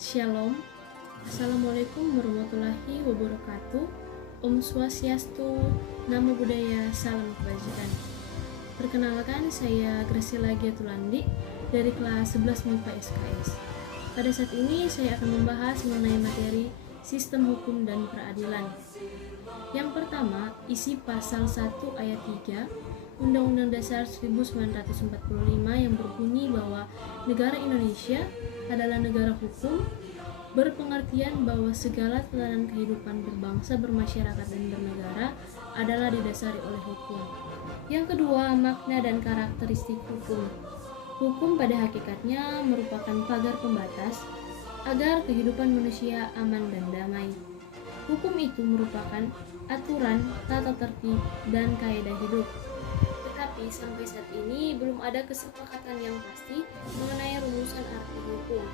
Shalom, Assalamualaikum warahmatullahi wabarakatuh. Om Swastiastu, Namo Buddhaya, Salam Kebajikan. Perkenalkan, saya Graciela Giatulandi dari kelas 11 MIPA SKS. Pada saat ini saya akan membahas mengenai materi sistem hukum dan peradilan. Yang pertama, isi pasal 1 ayat 3 Undang-Undang Dasar 1945 yang berbunyi bahwa negara Indonesia adalah negara hukum, berpengertian bahwa segala tatanan kehidupan berbangsa, bermasyarakat, dan bernegara adalah didasari oleh hukum. Yang kedua, makna dan karakteristik hukum. Hukum pada hakikatnya merupakan pagar pembatas agar kehidupan manusia aman dan damai. Hukum itu merupakan aturan, tata tertib, dan kaedah hidup. Tetapi sampai saat ini belum ada kesepakatan yang pasti mengenai rumusan arti hukum.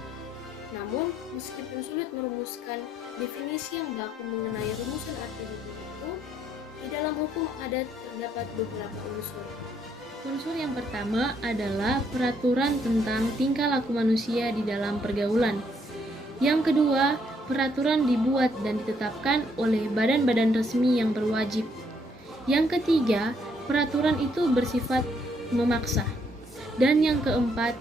Namun, meskipun sulit merumuskan definisi yang baku mengenai rumusan arti hukum itu, di dalam hukum terdapat beberapa unsur. Unsur yang pertama adalah peraturan tentang tingkah laku manusia di dalam pergaulan. Yang kedua, peraturan dibuat dan ditetapkan oleh badan-badan resmi yang berwajib. Yang ketiga, peraturan itu bersifat memaksa. Dan yang keempat,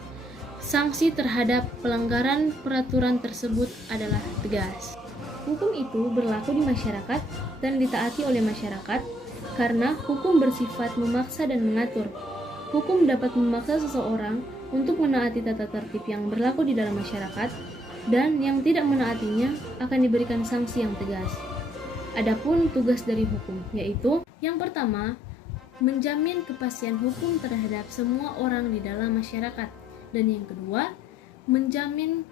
sanksi terhadap pelanggaran peraturan tersebut adalah tegas. Hukum itu berlaku di masyarakat dan ditaati oleh masyarakat karena hukum bersifat memaksa dan mengatur. Hukum dapat memaksa seseorang untuk menaati tata tertib yang berlaku di dalam masyarakat, dan yang tidak menaatinya akan diberikan sanksi yang tegas. Adapun tugas dari hukum yaitu yang pertama, menjamin kepastian hukum terhadap semua orang di dalam masyarakat, dan yang kedua, menjamin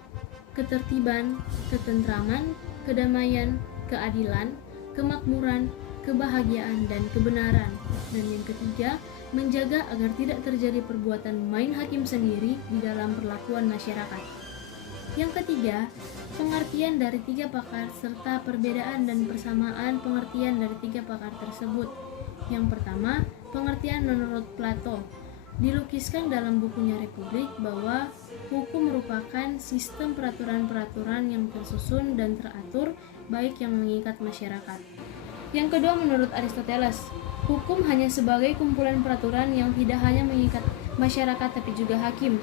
ketertiban, ketentraman, kedamaian, keadilan, kemakmuran, kebahagiaan, dan kebenaran, dan yang ketiga, menjaga agar tidak terjadi perbuatan main hakim sendiri di dalam perlakuan masyarakat. Yang ketiga, pengertian dari tiga pakar serta perbedaan dan persamaan pengertian dari tiga pakar tersebut. Yang pertama, pengertian menurut Plato. Dilukiskan dalam bukunya Republik bahwa hukum merupakan sistem peraturan-peraturan yang tersusun dan teratur, baik yang mengikat masyarakat. Yang kedua, menurut Aristoteles, hukum hanya sebagai kumpulan peraturan yang tidak hanya mengikat masyarakat tapi juga hakim.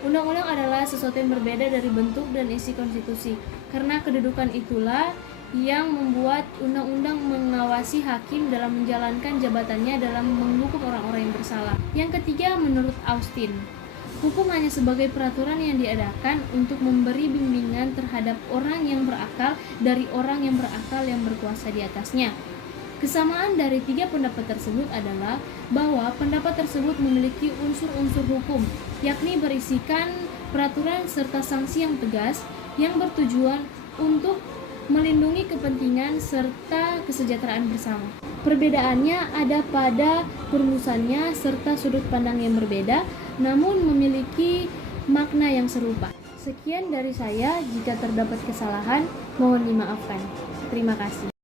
Undang-undang adalah sesuatu yang berbeda dari bentuk dan isi konstitusi. Karena kedudukan itulah yang membuat undang-undang mengawasi hakim dalam menjalankan jabatannya dalam menghukum orang-orang yang bersalah. Yang ketiga, menurut Austin, hukum hanya sebagai peraturan yang diadakan untuk memberi bimbingan terhadap orang yang berakal dari orang yang berakal yang berkuasa di atasnya. Kesamaan dari tiga pendapat tersebut adalah bahwa pendapat tersebut memiliki unsur-unsur hukum, yakni berisikan peraturan serta sanksi yang tegas yang bertujuan untuk melindungi kepentingan serta kesejahteraan bersama. Perbedaannya ada pada perumusannya serta sudut pandang yang berbeda, namun memiliki makna yang serupa. Sekian dari saya, jika terdapat kesalahan, mohon dimaafkan. Terima kasih.